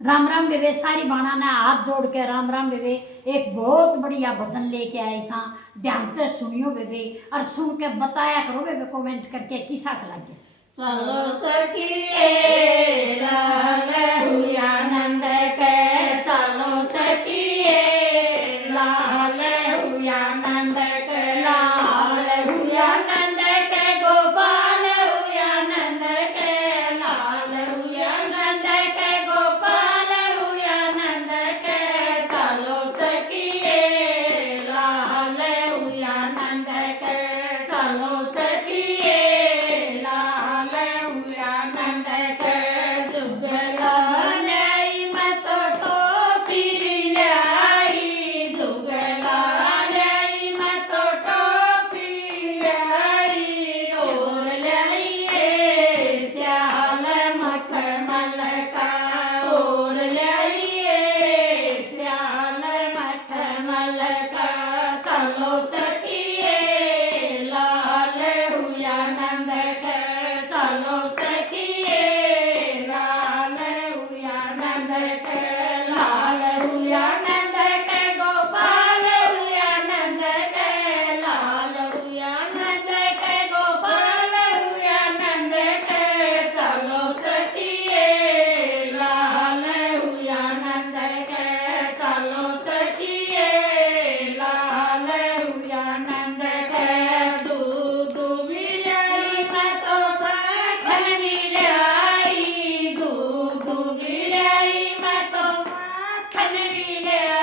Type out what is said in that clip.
राम राम बेबे। सारी बाणा ने हाथ जोड़ के राम राम बेबे। एक बहुत बढ़िया भजन लेके आए था, ध्यान से सुनियो बेबे और सुन के बताया करो बेबे कमेंट करके किसा का लगे। चलो सखिए लाल हुआ नंद के, चलो सखिए लाल हुआ नंद के, लाल हुआ नंद के, गोपाल हुआ नंद के, लाल हुआ नंद के, गोपाल हुआ नंद के, चलो सखिए लाल हुआ नंद के, चलो सखिए लाल हुआ नंद के, जुगला लाई मत टोपी लाई, जुगला लाई मत टोपी लाई, और लाइए श्याल मखमल का, और लाइए श्याल मखमल का, चलो सखिए लाल हुआ नंद के, चलो सखिए लाल हुआ नंद के, लाल हुआ नंद के, गोपाल हुआ नंद के, लाल हुआ नंद के, गोपाल हुआ नंद के, चलो सखिए लाल हुआ नंद के, चलो सखिए लाल हुआ नंद के, दूध बिलाई मत माखन लाई, दूध बिलाई मत माखन लाई,